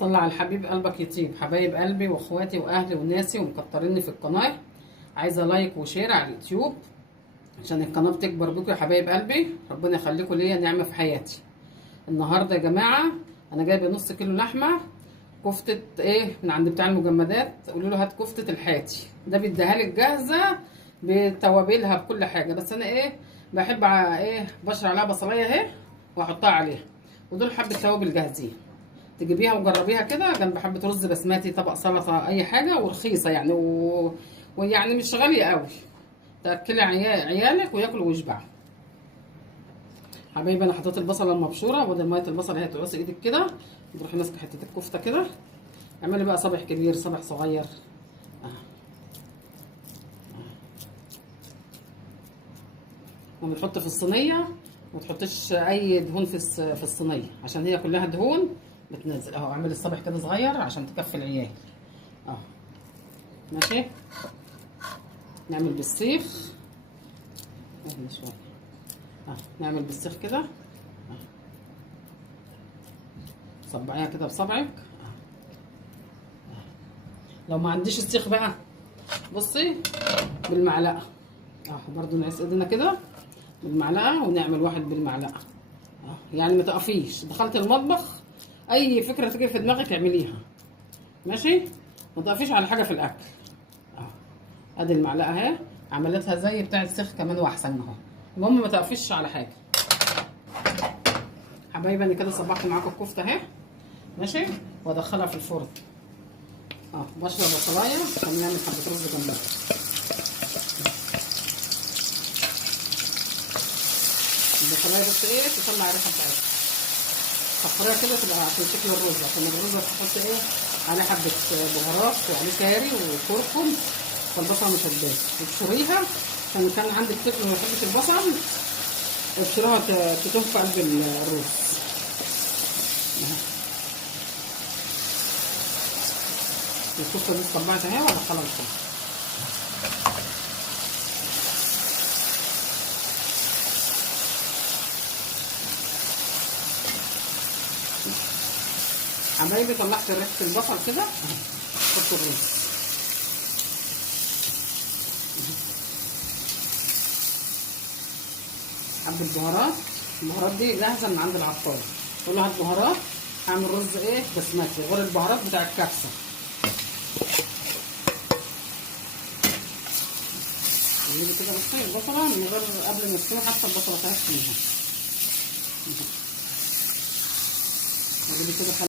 صلى على الحبيب قلبك يطيب. حبايب قلبي واخواتي واهلي وناسي ومكتريني في القناه، عايزه لايك وشير على اليوتيوب عشان القناه بتكبر بكم يا حبايب قلبي. ربنا يخليكم ليا نعمه في حياتي. النهارده يا جماعه انا جايبه نص كيلو لحمه كفته من عند بتاع المجمدات. قولوا له هات كفته الحاتي، ده بيديها لك جاهزه بتوابلها بكل حاجه، بس انا بحب بشر عليها بصلايه واحطها عليها، ودول حبه توابل جاهزين. تجيبيها وجربيها كده جنب حبه رز بسمتي، طبق سلطه، اي حاجه، ورخيصه يعني ويعني مش غاليه قوي. تاكلي عيالك وياكلوا ويشبعوا. حبايبي انا حطيت البصله المبشوره، بدل ميه البصل اهي تعوصي ايدك كده تروحي ماسكه حته الكفته كده. اعملي بقى صابع كبير صابع صغير وبنحط في الصينيه. ما تحطيش اي دهون في الصينيه عشان هي كلها دهون بتنزل. اهو اعملي الصابع كده صغير عشان تكفي العيال. ماشي. نعمل بالسيخ شويه. نعمل بالسيخ كده. صبعيها كده بصبعك. لو ما عنديش السيخ بقى بصي بالمعلقه. برضو نعس ايدينا كده بالمعلقه ونعمل واحد بالمعلقه. يعني ما تقفيش، دخلت المطبخ اي فكره تيجي في دماغك اعمليها. ماشي. ما تقفيش على حاجه في الاكل. ادي المعلقه اهي عملتها زي بتاع السيخ كمان واحسن اهو. المهم ما تقفيش على حاجه. حبايبي انا كده صبحت معاكم الكفته اهي. ماشي. وادخلها في الفرن. بشرب بصلايه عشان نعمل حبه رز جنبها. البصلايه بس تطلع الريحه بتاعتها. صفريها كده تبقى عشان شكل الرز، عشان الرز هتحط عليه حبه بهارات وعليه كاري وكركم فالبصله مش هتبان. وتشريها عشان كان عندك طفل ما يحبش البصل ابشرها تتوه في قلب الرز. الكفته دي اتطبعت اهي وادخلها الفرن. حبايبي طلعت ريحه البصل كده. حط الرز. حبه بهارات. البهارات دي جاهزه من عند العطار. قول له هات بهارات هعمل رز بسمتي غير البهارات بتاع الكبسه. نجيب كده بصي البصله من غير قبل ما تسيبها حتى البصله تهش فيها. نجيب كده